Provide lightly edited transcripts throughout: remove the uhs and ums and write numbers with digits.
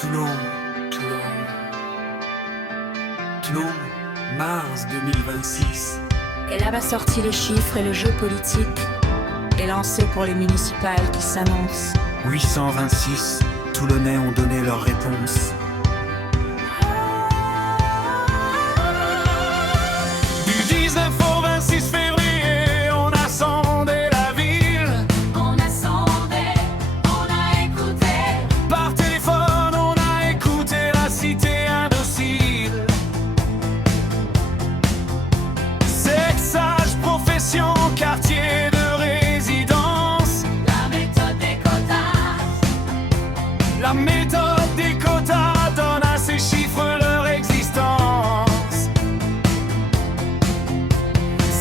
Toulon, Toulon, Toulon, mars 2026. Elle avait sorti les chiffres et le jeu politique est lancé pour les municipales qui s'annoncent. 826 Toulonnais ont donné leur réponse. Du 19 au 26 février, on a sondé la ville. On a sondé, on a écouté. Par téléphone, on a écouté la cité indocile. Sexe, âge, profession, quartier de résidence. La méthode des quotas. La méthode des quotas donne à ces chiffres leur existence.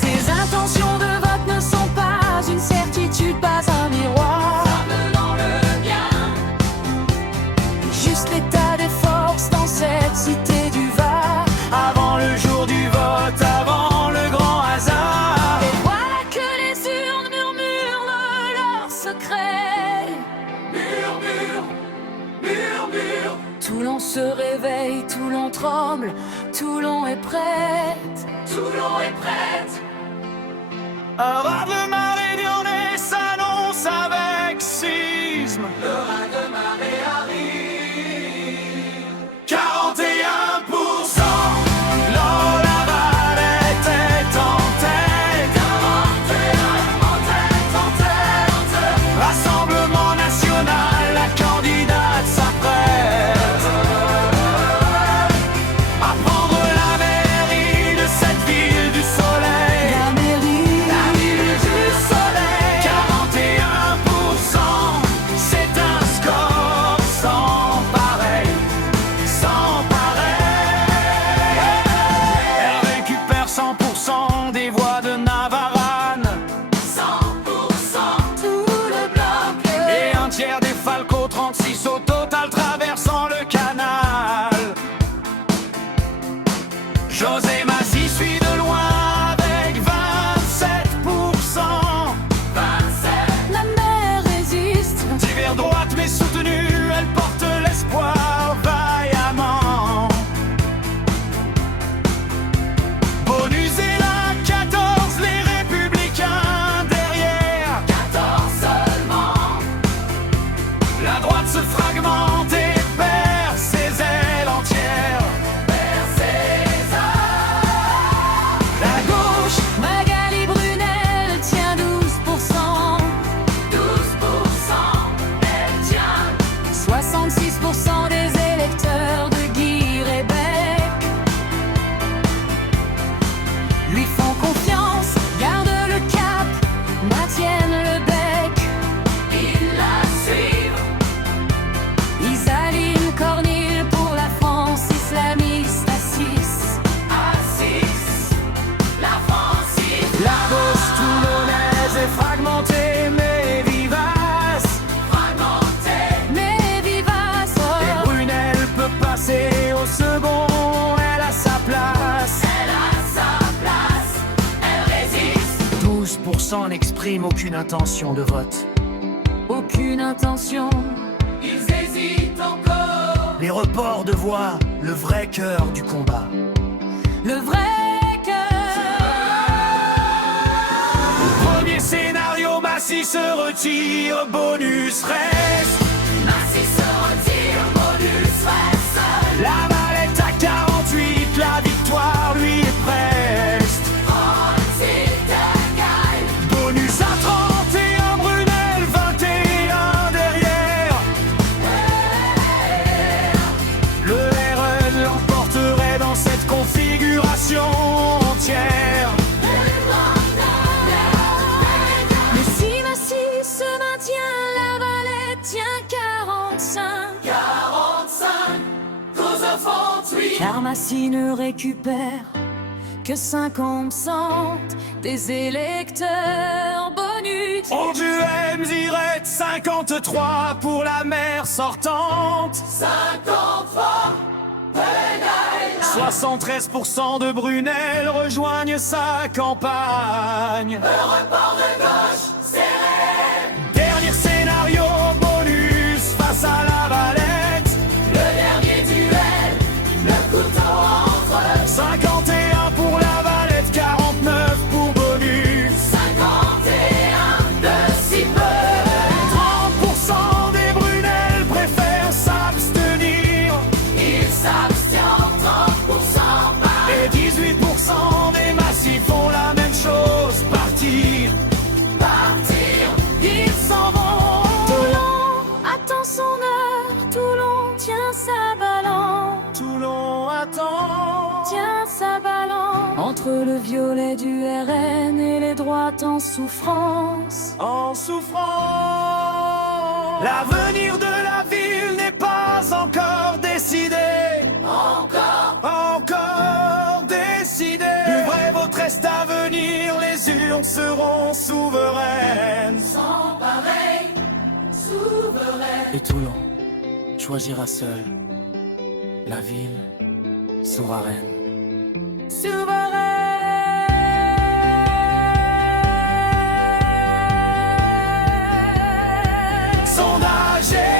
Ces intentions de vote ne sont pas une certitude, pas un miroir. Dans le bien, Juste l'état des forces dans cette cité du Var. Avant le jour du vote, avant le grand hasard. Et voilà que les urnes murmurent leurs secrets. murmure, murmure. Toulon se réveille, Toulon tremble, Toulon est prête. Toulon est prête. Un raz-de-marée lyonnais s'annonce avec sisme. Le raz de marée arrive. 41%, la Valette est en tête. 41 en tête, en tête, en tête. Rassemblement national, la candidate s'apprête à prendre la mairie de cette ville du soleil. La mairie, La ville du soleil. 41%, c'est un score sans pareil, sans pareil. Elle récupère 100% des voix de Navarane 100%, tout le bloc. et un tiers des Falco 36 au total traversant le canal. José Massy suit de loin avec 27%. 27, la mer résiste. Divers droite mais soutenue, elle porte l'espoir vaillamment. Bonus et la 14, les républicains derrière. 14 seulement. La droite se fragmente et perd ses ailes entières. Vers César. La gauche, Magali Brunel tient 12%. 12%, elle tient. 66% des électeurs de Guy Rébec lui font confiance, gardent le cap, maintiennent le bec. Ils la suivent. Ils alignent Cornille pour la France islamiste à 6. À 6, la Francis. la gauche toulonnaise est fragmentée mais vivace. Fragmentée. Mais vivace, Et Brunel peut passer au second, elle a sa place. Elle a sa place. Elle résiste. 12% n'expriment aucune intention de vote. aucune intention. Ils hésitent encore. Les reports de voix, le vrai cœur du combat. Le vrai cœur. Premier scénario, Massy se retire, bonus reste. Massy se retire, bonus reste seul. La Valette à 48, la victoire lui est preste. Ensuite, elle gagne. Bonus à 31, Brunel 21 derrière. Le RN l'emporterait dans cette configuration entière. Mais si Massy se maintient, la Valette tient 45. 45, cause of fortuit. Car Massy ne récupère que 50% des électeurs bonus. On duel direct 53 pour la maire sortante. 53, pénal. 73% de Brunel rejoignent sa campagne. Le report de gauche, serré. Dernier scénario, bonus face à la Valette. Le entre le violet du RN et les droites en souffrance. En souffrance. L'avenir de la ville n'est pas encore décidé. Encore décidé. Plus vrai, votre reste à venir, les urnes seront souveraines. Sans pareil, souverain. Et Toulon choisira seul la ville souveraine. Souveraine. Sondage